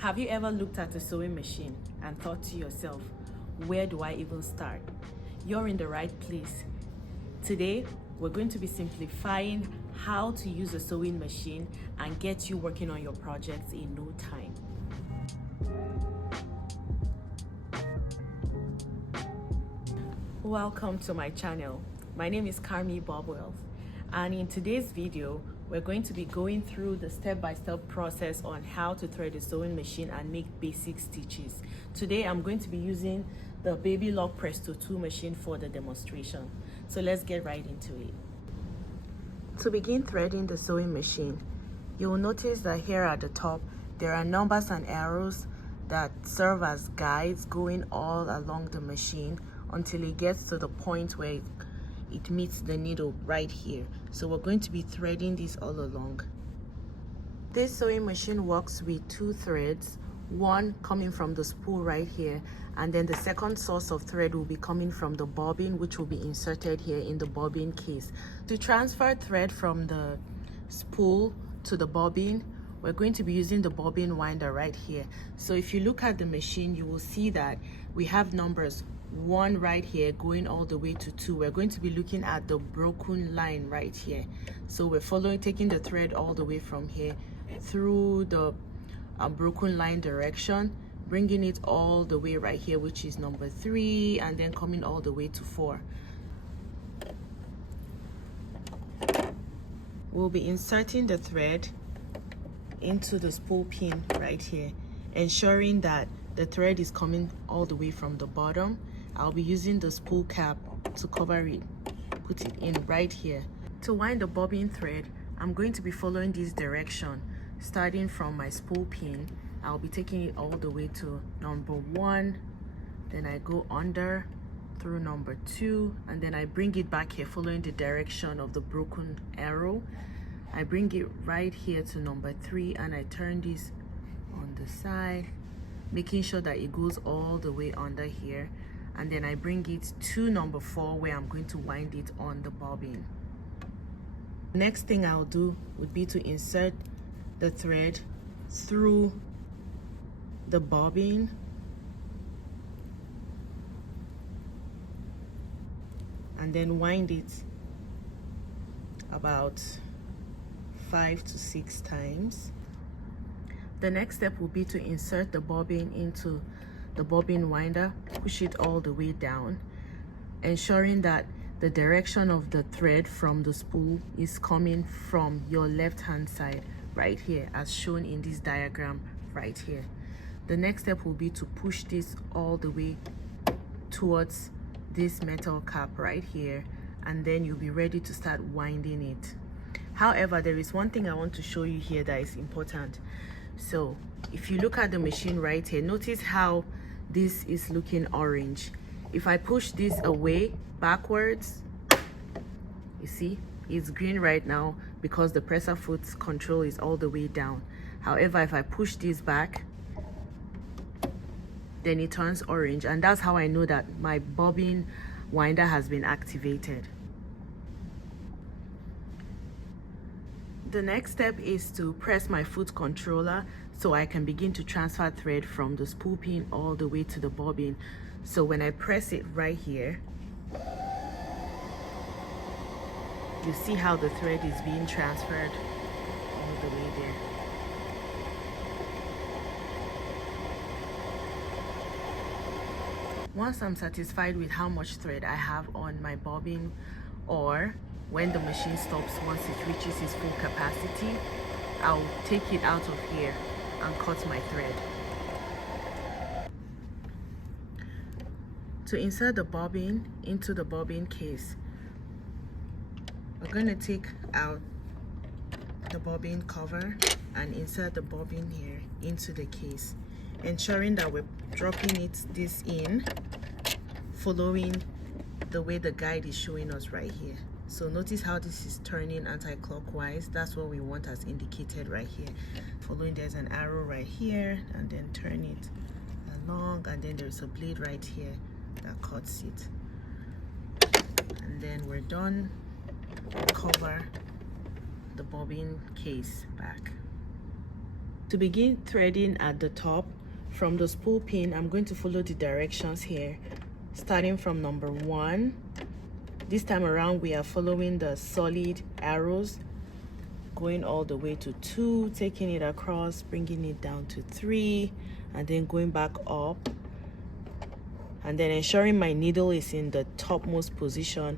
Have you ever looked at a sewing machine and thought to yourself, where do I even start? You're in the right place. Today, we're going to be simplifying how to use a sewing machine and get you working on your projects in no time. Welcome to my channel. My name is Carmi Bobwell, and in today's video we're going to be going through the step-by-step process on how to thread a sewing machine and make basic stitches. Today I'm going to be using the Babylock Presto 2 machine for the demonstration. So let's get right into it. To begin threading the sewing machine, you'll notice that here at the top there are numbers and arrows that serve as guides going all along the machine until it gets to the point where it meets the needle right here. So we're going to be threading this all along. This sewing machine works with two threads, one coming from the spool right here, and then the second source of thread will be coming from the bobbin, which will be inserted here in the bobbin case. To transfer thread from the spool to the bobbin, we're going to be using the bobbin winder right here. So if you look at the machine, you will see that we have numbers 1 right here going all the way to 2. We're going to be looking at the broken line right here. So we're taking the thread all the way from here through the broken line direction, bringing it all the way right here, which is number 3, and then coming all the way to 4. We'll be inserting the thread into the spool pin right here, ensuring that the thread is coming all the way from the bottom. I'll be using the spool cap to cover it, put it in right here. To wind the bobbin thread, I'm going to be following this direction. Starting from my spool pin, I'll be taking it all the way to number 1, then I go under through number 2, and then I bring it back here following the direction of the broken arrow. I bring it right here to number 3, and I turn this on the side, making sure that it goes all the way under here, and then I bring it to number 4 where I'm going to wind it on the bobbin. Next thing I'll do would be to insert the thread through the bobbin and then wind it about 5 to 6 times. The next step will be to insert the bobbin into the bobbin winder, push it all the way down, ensuring that the direction of the thread from the spool is coming from your left hand side right here, as shown in this diagram right here. The next step will be to push this all the way towards this metal cap right here, and then you'll be ready to start winding it. However, there is one thing I want to show you here that is important. So if you look at the machine right here, notice how this is looking orange. If I push this away backwards, you see it's green right now because the presser foot control is all the way down. However, if I push this back, then it turns orange, and that's how I know that my bobbin winder has been activated. The next step is to press my foot controller so I can begin to transfer thread from the spool pin all the way to the bobbin. So when I press it right here, you see how the thread is being transferred all the way there. Once I'm satisfied with how much thread I have on my bobbin, or when the machine stops once it reaches its full capacity, I'll take it out of here and cut my thread. To insert the bobbin into the bobbin case, we're going to take out the bobbin cover and insert the bobbin here into the case, ensuring that we're dropping this in following the way the guide is showing us right here. So notice how this is turning anti-clockwise. That's what we want as indicated right here. Following, there's an arrow right here, and then turn it along, and then there's a blade right here that cuts it. And then we're done. Cover the bobbin case back. To begin threading at the top, from the spool pin, I'm going to follow the directions here, starting from number 1. This time around, we are following the solid arrows, going all the way to 2, taking it across, bringing it down to 3, and then going back up, and then ensuring my needle is in the topmost position.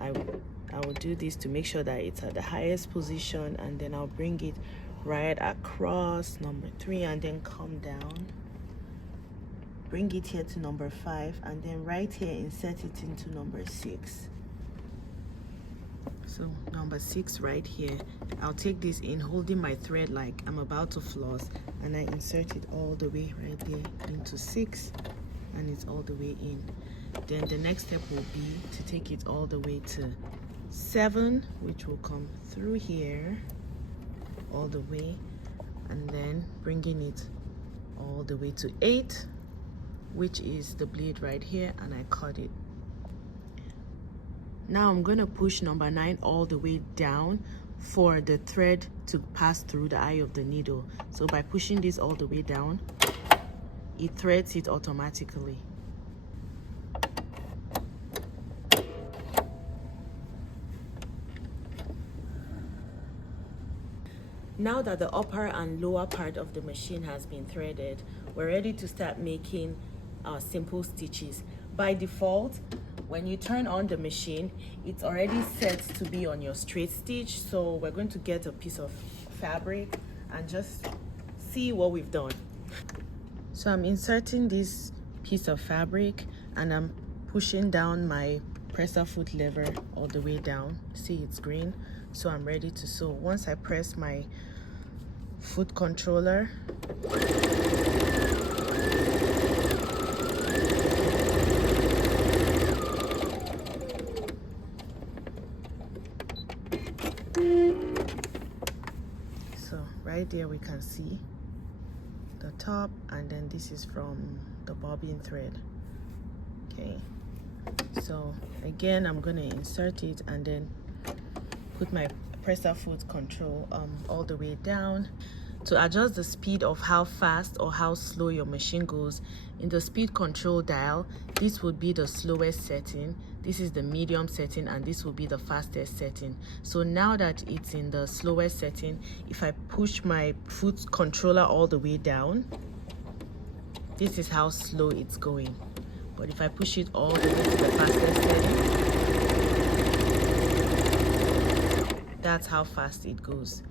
I will do this to make sure that it's at the highest position, and then I'll bring it right across number 3 and then come down, bring it here to number 5, and then right here insert it into number 6. So number 6 right here, I'll take this in holding my thread like I'm about to floss, and I insert it all the way right there into 6, and it's all the way in. Then the next step will be to take it all the way to 7, which will come through here all the way, and then bringing it all the way to 8, which is the bleed right here, and I cut it. Now I'm going to push number 9 all the way down for the thread to pass through the eye of the needle. So by pushing this all the way down, it threads it automatically. Now that the upper and lower part of the machine has been threaded, we're ready to start making our simple stitches. By default, when you turn on the machine, it's already set to be on your straight stitch. So we're going to get a piece of fabric and just see what we've done. So I'm inserting this piece of fabric and I'm pushing down my presser foot lever all the way down. See, it's green, so I'm ready to sew. Once I press my foot controller, so right there we can see the top, and then this is from the bobbin thread. Okay, so again I'm going to insert it and then put my presser foot control all the way down. To adjust the speed of how fast or how slow your machine goes, in the speed control dial, this would be the slowest setting, this is the medium setting, and this will be the fastest setting. So now that it's in the slowest setting, if I push my foot controller all the way down, this is how slow it's going. But if I push it all the way to the fastest setting, that's how fast it goes.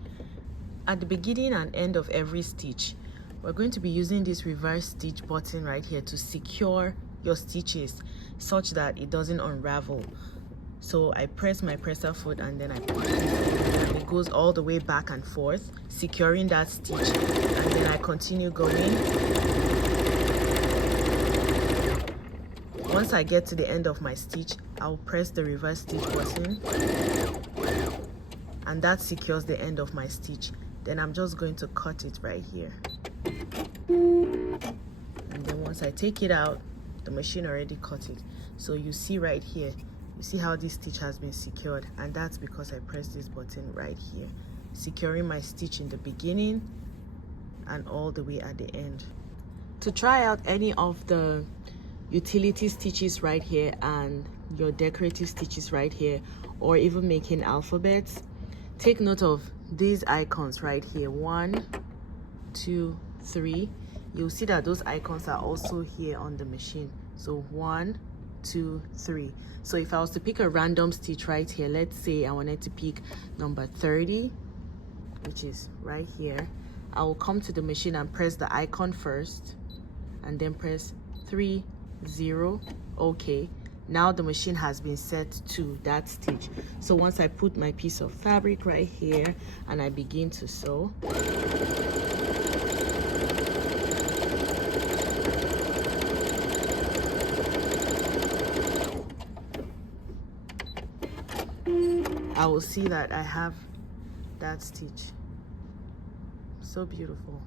At the beginning and end of every stitch, we're going to be using this reverse stitch button right here to secure your stitches such that it doesn't unravel. So I press my presser foot and then I push it, and it goes all the way back and forth, securing that stitch, and then I continue going. Once I get to the end of my stitch, I'll press the reverse stitch button, and that secures the end of my stitch. Then I'm just going to cut it right here. And then once I take it out, the machine already cut it. So you see right here, you see how this stitch has been secured, and that's because I pressed this button right here, securing my stitch in the beginning and all the way at the end. To try out any of the utility stitches right here and your decorative stitches right here, or even making alphabets, take note of these icons right here, 1, 2, 3. You'll see that those icons are also here on the machine. So 1, 2, 3. So if I was to pick a random stitch right here, let's say I wanted to pick number 30, which is right here, I will come to the machine and press the icon first and then press 3, 0. Okay, now the machine has been set to that stitch. So once I put my piece of fabric right here and I begin to sew, I will see that I have that stitch. So beautiful.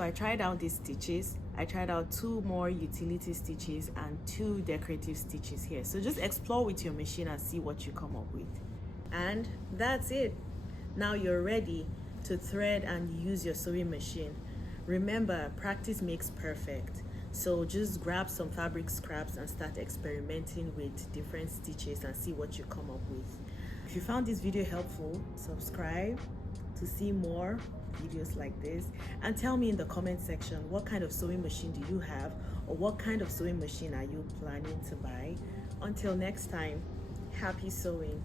So I tried out these stitches. I tried out 2 more utility stitches and 2 decorative stitches here. So just explore with your machine and see what you come up with. And that's it. Now you're ready to thread and use your sewing machine. Remember, practice makes perfect. So just grab some fabric scraps and start experimenting with different stitches and see what you come up with. If you found this video helpful, subscribe to see more videos like this, and tell me in the comment section what kind of sewing machine do you have, or what kind of sewing machine are you planning to buy. Until next time, happy sewing.